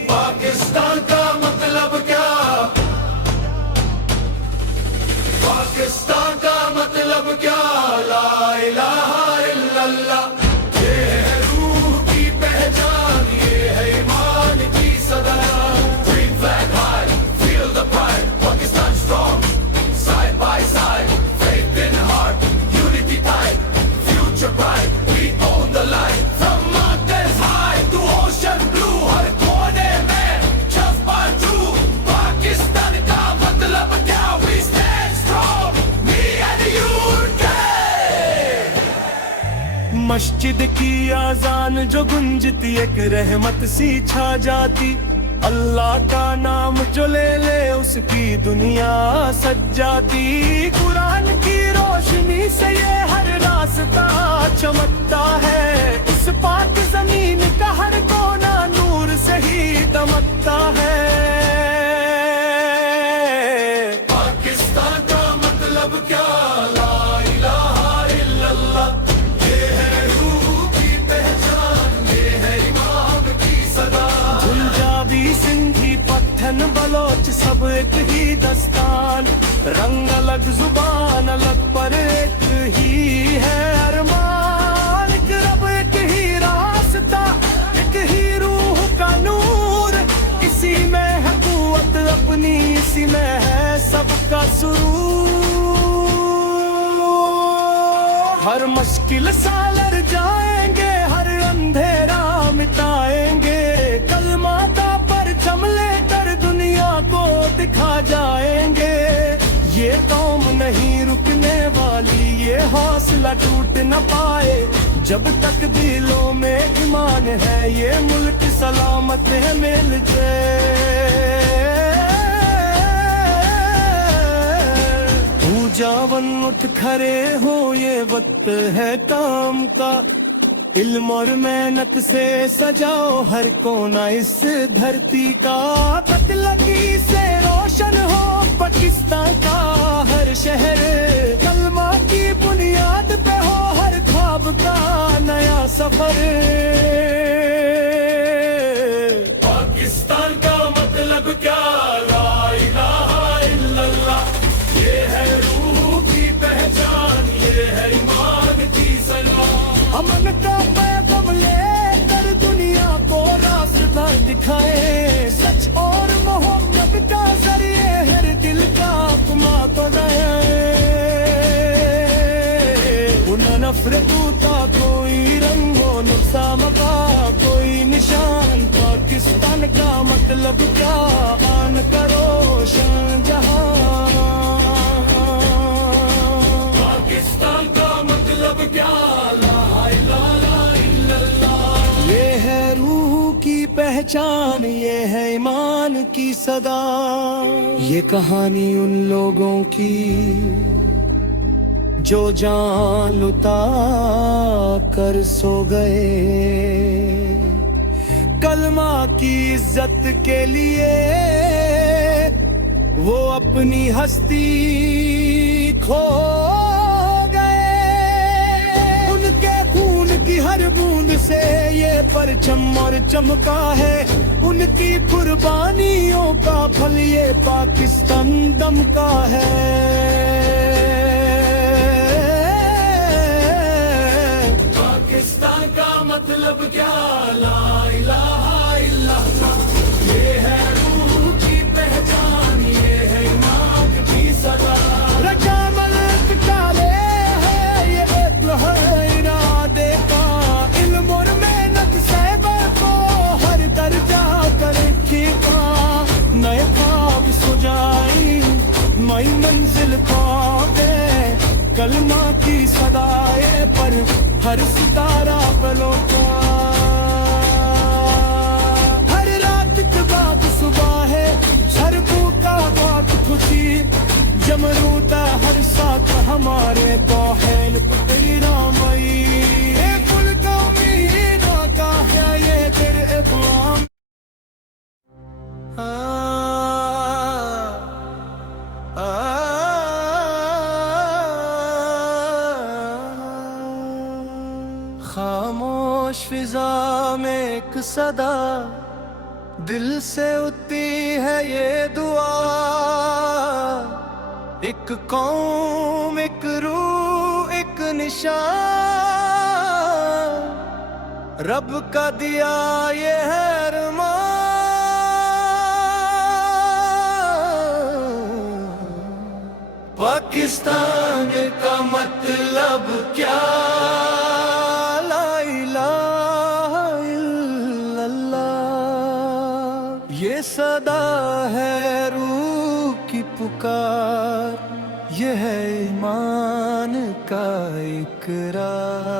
पाकिस्तान का मतलब क्या, पाकिस्तान का मतलब क्या, ला इलाहा इल्लल्लाह। ये है रूह की पहचान, ये है ईमान की सदा। Green flag high, feel the pride. Pakistan strong, side by side. Faith in heart, unity tight. Future bright, we own the light. From mountains high to ocean blue, हर कोने में जज्बा true. पाकिस्तान का मतलब क्या, we stand strong, me and you today. मस्जिद की आजान जो गुंजती एक रहमत सी छा जाती। अल्लाह का नाम जो ले ले उसकी दुनिया सज जाती। कुरान की रोशनी से ये हर रास्ता चमकता है। इस पाक जमीन का हर कोना नूर से ही दमकता है। पाकिस्तान का मतलब क्या, ला इलाहा इल्लल्लाह। ये है रूह की पहचान, ये है ईमान की सदा। पंजाबी सिंधी पत्थन बलोच सब एक ही दस्तान। रंग अलग जुबान अलग पर एक ही है अरमान। एक रब एक ही रास्ता, एक ही रूह का नूर। इसी में है कुव्वत अपनी, इसी में है सबका सुरूर। हर मुश्किल सालर जाएंगे, हर अंधेरा मिटाएंगे। कलमा का परचम लेकर दुनिया को दिखा जाएंगे। ये कौम नहीं रुकने वाली, ये हौसला टूट न पाए। जब तक दिलों में ईमान है ये मुल्क सलामत है मिल जाए। जावन उठ खड़े हो ये वक्त है काम का। इल्म और मेहनत से सजाओ हर कोना इस धरती का। कतलकी से रोशन हो पाकिस्तान का हर शहर। कलमा की बुनियाद पे हो हर ख्वाब का नया सफर। पाकिस्तान का मतलब क्या, ला इलाहा इल्लल्लाह। ये है रूह की पहचान, ये है ईमान की सलाह। नफरत का कोई रंग हो नुक्सान का कोई निशान, पाकिस्तान का मतलब क्या आन करो शाहजहां। पाकिस्तान का मतलब क्या, ला इलाहा इल्लल्लाह। ये है रूह की पहचान, ये है ईमान की सदा। ये कहानी उन लोगों की जो जान लुटा कर सो गए, कलमा की इज्जत के लिए वो अपनी हस्ती खो गए। उनके खून की हर बूंद से ये परचम और चमका है, उनकी कुर्बानियों का फल ये पाकिस्तान दमका है। पाकिस्तान का मतलब क्या, ला इलाहा इल्लल्लाह। ये है रूह की पहचान, ये है ईमान की सदा। रजामल काले है ये एक है इरादे का, इल्म और मेहनत सहबर को हर दर्जा कर रखा। नए ख्वाब सुजाई नई मंजिल पावे, कलमा की सदाए पर हर सितारा पलों का। हर रात की बात सुबह है, हर का बात खुशी। जमरूता हर साथ हमारे बहन तेरा मई, ये कुल कौमी ना का है ये तेरे इक़बाल। खामोश फिजा में एक सदा, दिल से उठती है ये दुआ। एक कौम, एक रूह, एक निशान, रब का दिया ये है अरमान। पाकिस्तान का मतलब क्या, ला इलाहा इल्लल्लाह। ये सदा है रूह की पुकार, ये है ईमान का इकरार।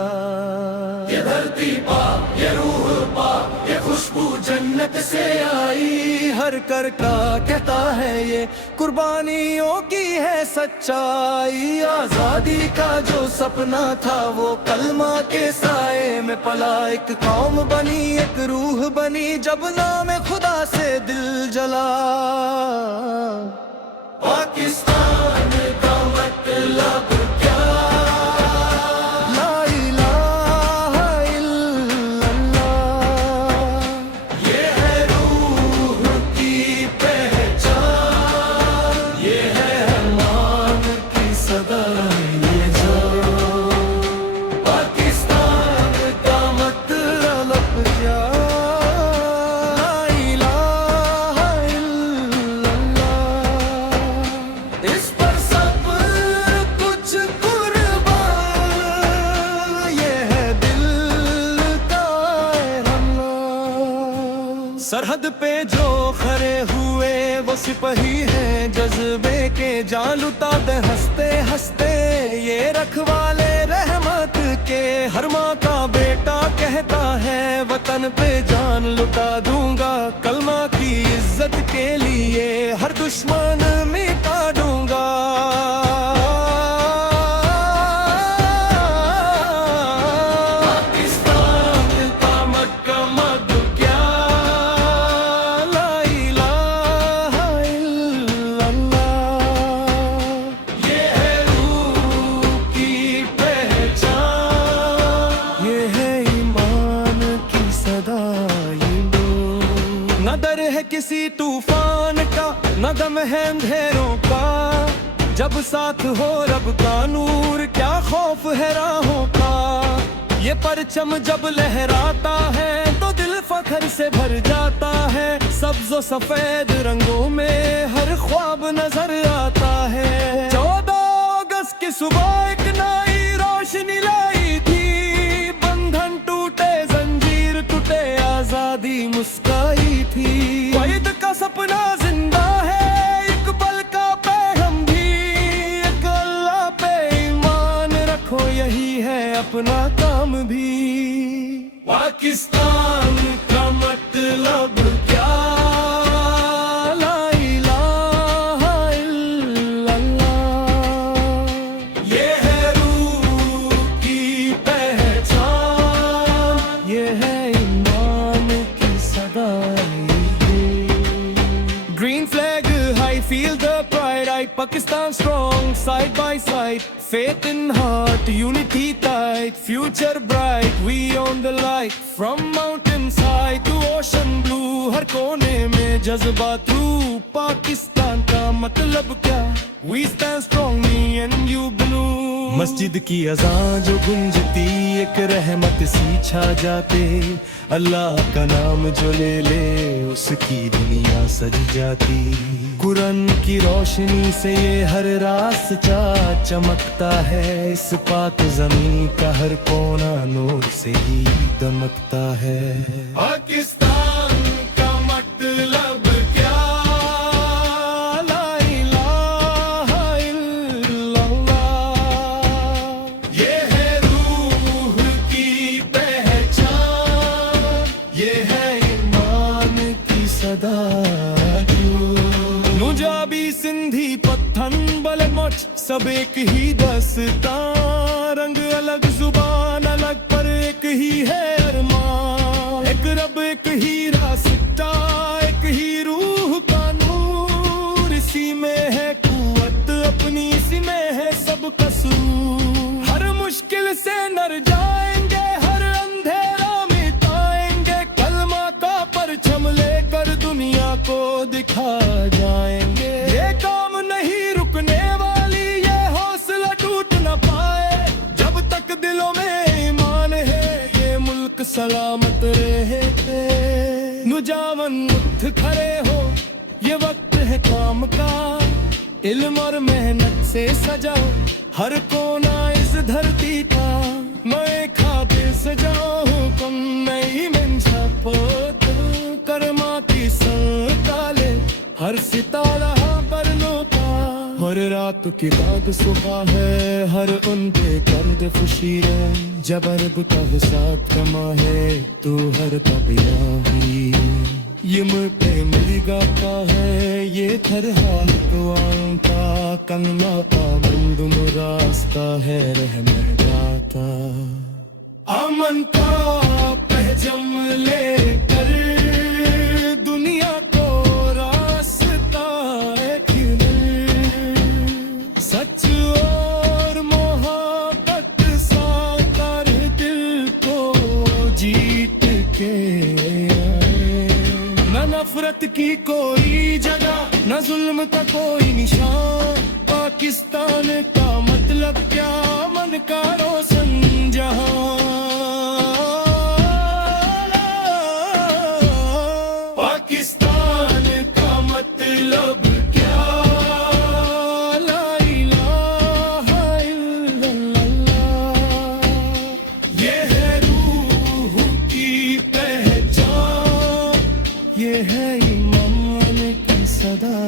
ये धरती पाक, ये रूह पाक, ये खुशबू जन्नत से आई। हर कर का कहता है ये कुर्बानियों की है सच्चाई। आजादी का जो सपना था वो कलमा के साए में पला। एक कौम बनी, एक रूह बनी, जब नाम खुदा से दिल जला। पाकिस्तान का मतलब क्या, ला इलाहा इल्लल्लाह। ये है रूह की पहचान, ये है ईमान की सदा ये जान। पाकिस्तान का मतलब क्या, ला इलाहा इल्लल्लाह। इस पर सब कुछ कुर्बान, ये है दिल का हमला। सरहद पे जो खड़े हुए वो सिपाही हैं जज्बे के, जान लुटा दे हंसते हंसते ये रखवाले रहमत के। हर माँ का बेटा कहता है वतन पे जान लुटा दूंगा, कलमा की इज्जत के लिए हर दुश्मन मिटा दूंगा। पाकिस्तान का मतलब क्या, ला इलाहा इल्लल्लाह। ये है रूह की पहचान, ये है ईमान की सदा ये लो। न डर है किसी तूफान का, न दम है अंधेरों का, जब साथ हो रब का नूर क्या खौफ है राहों का। ये परचम जब लहराता है तो दिल फख्र से भर जाता है। सब्ज व सफेद रंगों में हर ख्वाब नजर आता है। 14 अगस्त की सुबह एक नई रोशनी लाई शादी मुस्काई थी। वहीद का सपना जिंदा है, एक पल का पैगम भी, एक अल्लाह पे ईमान रखो, यही है अपना काम भी। पाकिस्तान का मतलब क्या, ला इलाहा इल्लल्लाह, ये है रूह की पहचान, ये है ईमान की सदाई। Green flag high, feel the pride, I Pakistan strong, side by side, faith in heart, unity tight, future bright, we on the light, from mountain side to ocean blue, हर कोने में जज्बा तू, पाकिस्तान का मतलब क्या, we stand strong, me and you blue। मस्जिद की अज़ान जो गूंजती, एक रहमत सी छा जाते, अल्लाह का नाम जो ले ले, उसकी दुनिया सज जाती। कुरान की रोशनी से ये हर रास्ता चमकता है, इस पाक ज़मीन का हर कोना नूर से ही दमकता है। पाकिस्तान का मतलब क्या, ला इलाहा इल्लल्लाह, ये है रूह की पहचान, ये है ईमान की सदा। नुजाबी सिंधी पत्थन बलमच सब एक ही दस्तां, रंग अलग जुबान अलग पर एक ही है अरमान, एक रब एक ही रास्ता, एक ही रूह का नूर, इसी में है कुव्वत अपनी, इसी में है सब कसूर। हर मुश्किल से नर जाएंगे, हर अंधेरा मिटाएंगे, कलमा का परचम लेकर दुनिया को दिखा जाएंगे। ये काम नहीं रुकने वाली, ये हौसला टूट न पाए, जब तक दिलों में ईमान है, ये मुल्क सलामत रहे। नुजावन उठ खड़े हो, ये वक्त है काम का, इल्म और मेहनत से सजाओ हर कोना इस धरती का। मैं खातिर सजाओ हुक्म नहीं मंशा पोत, करमाती संताले हर सितारा पर लोटा, हर रात की बाद सुबह है, हर उन पे कर्द खुशी है, जब अरब का हिसाब कमा है, तू हर तबिया हुई। ये मुझे मिल गाता है, ये थर हाल दुआओं का, कलमा का मंदुम रास्ता है, रहमत गाता। अमन का पहचम लेकर दुनिया को रास्ता एक सच और मोहब्बत साकर दिल को जीत के आए। न नफरत की कोई जगह, न जुल्म का कोई निशान, पाकिस्तान का मतलब क्या, मन का रोशन जहां। पाकिस्तान का मतलब क्या, ला इलाहा इल्लल्लाह, ये है रूह की पहचान, ये है ईमान की सदा।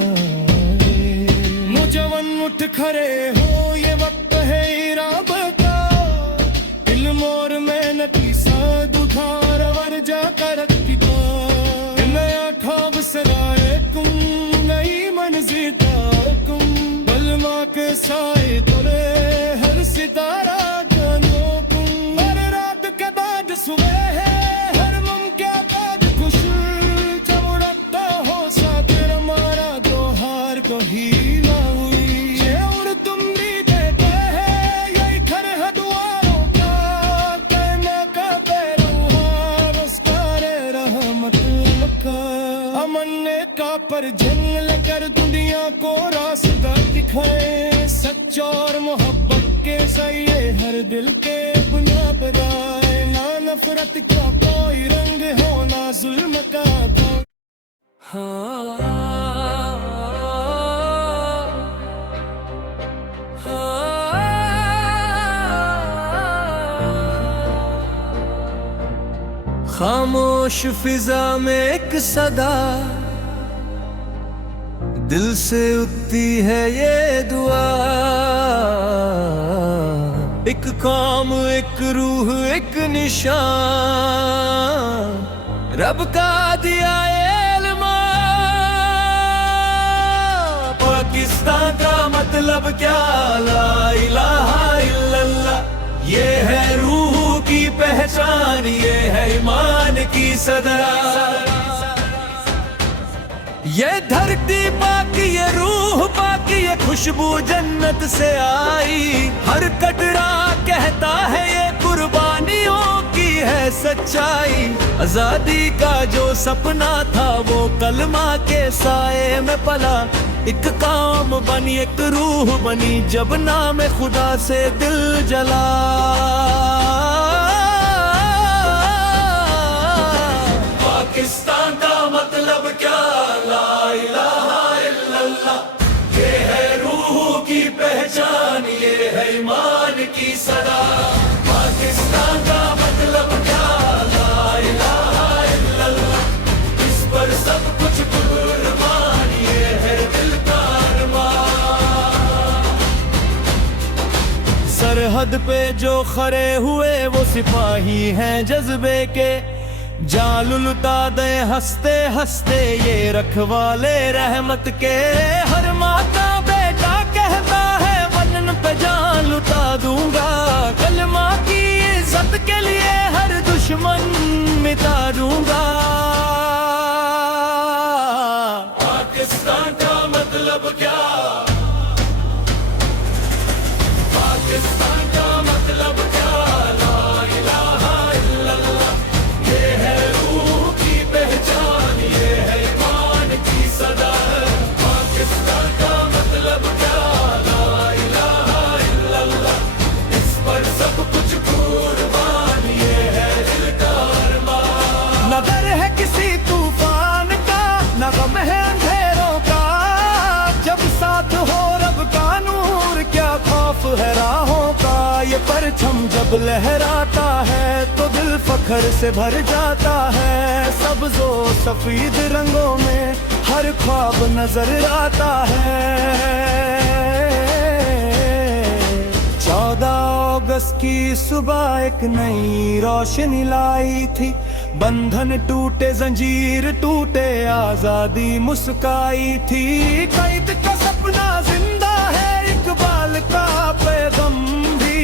मुजवन उठ खड़े हो, ये वक्त है इराब का, इल्म और मेहनत की साथ उधार वर जाकर रखा, नया ख्वाब सराए तुम, नई मंजिल तुम, बलमा के साए तले हर सितारा जानो तुम, हर रात के बाद सुबह है, हर मुमकिन बाद खुश, जब उड़ता हो साथ हमारा दो हार को ही ना हुई, ये उड़ तुम भी देते हैं, यही खर है दुआओं का, कहने का पैरोहार उसका रे रहमत का। अमन का पर जंग लेकर दुनिया को रास्ता दिखाए, सच और मोहब्बत के सही हर दिल के बुनियाद बनाए, ना नफरत का कोई रंग हो, ना जुल्म का दाग। खामोश खामोश फिजा में एक सदा, दिल से उठती है ये दुआ। एक काम, एक रूह, एक निशान, रब का दिया इल्मा। पाकिस्तान का मतलब क्या? ला इलाहा इल्लल्लाह, ये है रूह की पहचान, ये है ईमान की सदा। ये धरती पाकी, ये रूह पाकी, ये खुशबू जन्नत से आई। हर कटरा कहता है ये कुर्बानियों की है सच्चाई। आजादी का जो सपना था वो कलमा के साए में पला। एक काम बनी, एक रूह बनी, जब नाम खुदा से दिल जला। पाकिस्तान का मतलब क्या? ला इलाहा इल्लल्लाह, ये है रूह की पहचान, ये है ईमान की सदा। पाकिस्तान का मतलब क्या? ला इलाहा इल्लल्लाह, इस पर सब कुछ कुर्बान, ये है दिल का अरमान। सरहद पे जो खड़े हुए वो सिपाही हैं जज्बे के, जान लुटा दे हंसते हंसते ये रखवाले रहमत के। हर माता बेटा कहता है वतन पे जान लुटा दूंगा, कलमा की इज्जत के लिए हर दुश्मन मिटा दूंगा। पाकिस्तान का मतलब क्या? पाकिस्तान का मतलब क्या? ला इलाहा इल्लल्लाह, ये है रूह की पहचान, ये है ईमान की सदा। पाकिस्तान का मतलब क्या? ला इलाहा इल्लल्लाह, इस पर सब कुछ कुर्बान, ये है दिल का अरमान। न डर है किसी तूफान का, न गम है अंधेरों का, जब साथ हो रब का नूर क्या खौफ है राहों का। ये परचम जब लहराता है तो दिल फख्र से भर जाता है। सब्ज़ो सफेद रंगों में हर ख्वाब नजर आता है। 14 अगस्त की सुबह एक नई रोशनी लाई थी। बंधन टूटे, जंजीर टूटे, आजादी मुस्काई थी। कैद का सपना जिंदा है, इकबाल का पैगम भी।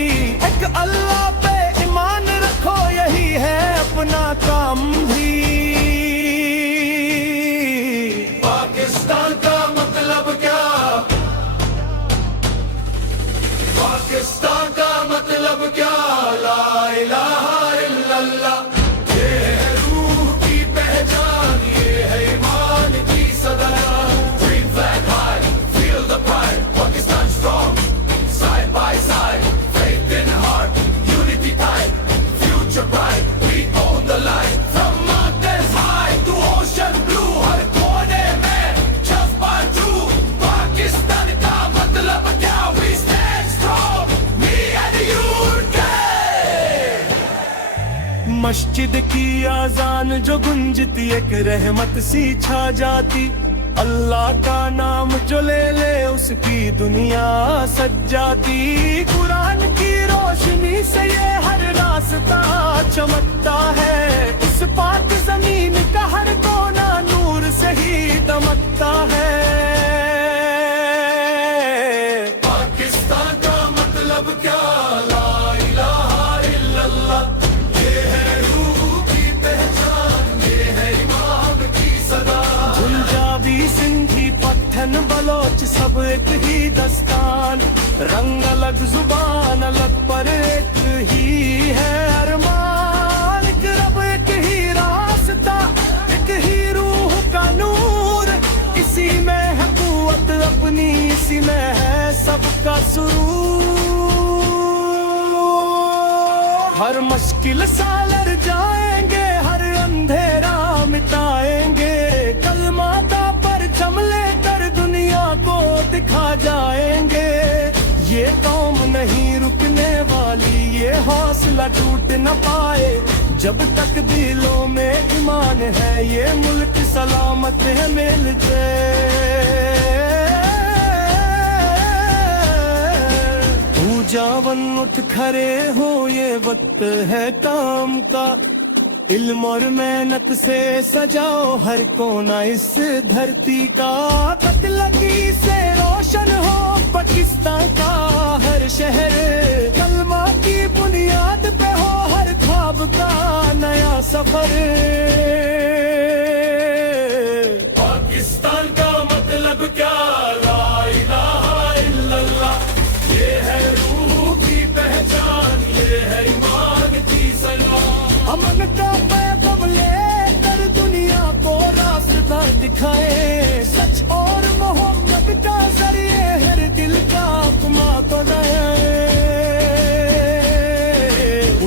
एक अल्लाह पे ईमान रखो, यही है अपना काम भी। पाकिस्तान का मतलब क्या? पाकिस्तान का मतलब क्या? ला इलाहा इल्लल्लाह, ये है रूह की पहचान, ये है ईमान की सदा। Green flag high, feel the pride, Pakistan strong, side by side, faith in heart, unity tight, future bright, we own the light. From mountains high to ocean blue, हर कोने में जज्बा true. पाकिस्तान का मतलब क्या? We stand strong, me and you today. मस्जिद की आजान जो गुंजती, एक रहमत सी छा जाती। अल्लाह का नाम जो ले ले उसकी दुनिया सज जाती। कुरान की रोशनी से ये हर रास्ता चमकता है। इस पाक जमीन का हर कोना नूर से ही दमकता है। पाकिस्तान का मतलब क्या? ला इलाहा इल्लल्लाह, ये है रूह की पहचान, ये है ईमान की सदा। पंजाबी, सिंधी, पठान, बलोच सब एक ही दस्तान। रंग अलग, जुबान अलग, पर एक ही है अरमान। एक रब, एक ही रास्ता, एक ही रूह का नूर। इसी में है कुव्वत अपनी, इसी में है सबका सुरूर। हर मुश्किल सालर जाएंगे, हर अंधेरा मिटाएंगे। कलमा का परचम लेकर दुनिया को दिखा जाएंगे। ये कौम नहीं रुकने वाली, ये हौसला टूट न पाए। जब तक दिलों में ईमान है ये मुल्क सलामत है मिलते। जावन उठ खड़े हो ये वक्त है काम का, इल्म और मेहनत से सजाओ हर कोना इस धरती का। कत्लगी से रोशन हो पाकिस्तान का हर शहर, कलमा की बुनियाद पे हो हर ख्वाब का नया सफर। पाकिस्तान का मतलब क्या, ला इलाहा इल्लल्लाह, ये है रूह की पहचान, ये है ईमान की सलाह। अमन का पैगाम लेकर दुनिया को रास्ता दिखाए, सच और मोहब्बत का जरिए हर दिल का खुमा तो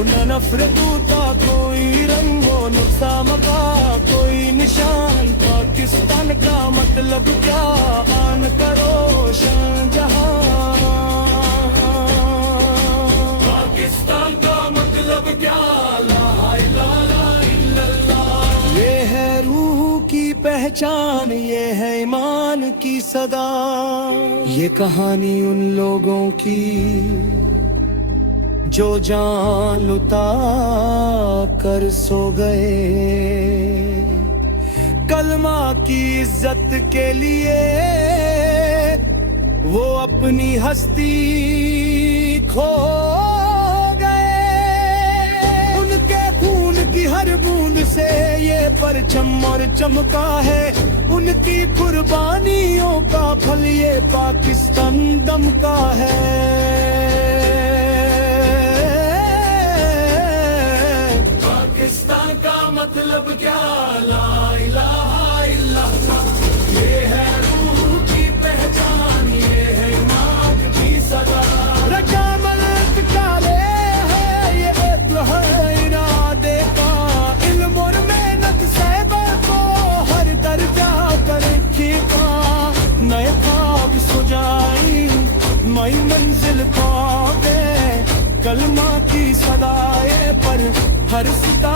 उन्हें नफरत का कोई रंगो नुकसान का कोई निशान। पाकिस्तान का मतलब क्या, आन करो शाहजहां। पाकिस्तान का मतलब क्या, ला इलाहा इल्लल्लाह, ये है रूह की पहचान, ये है ईमान की सदा। ये कहानी उन लोगों की जो जान लुटा कर सो गए, कलमा की इज्जत के लिए वो अपनी हस्ती खो गए। उनके खून की हर बूंद से ये परचम और चमका है, उनकी कुर्बानियों का फल ये पाकिस्तान दम का है। पाकिस्तान का मतलब क्या, ला इलाहा इल्लल्लाह, ये है रूह की पहचान, ये है ईमान की सदा। रकामत काले है ये एक है इरादे का, इल्म और मेहनत से को हर दर्जा कर खींचा। नए ख्वाब सुजाई नई मंजिल पावे, कलमा की सदाए पर हर सिता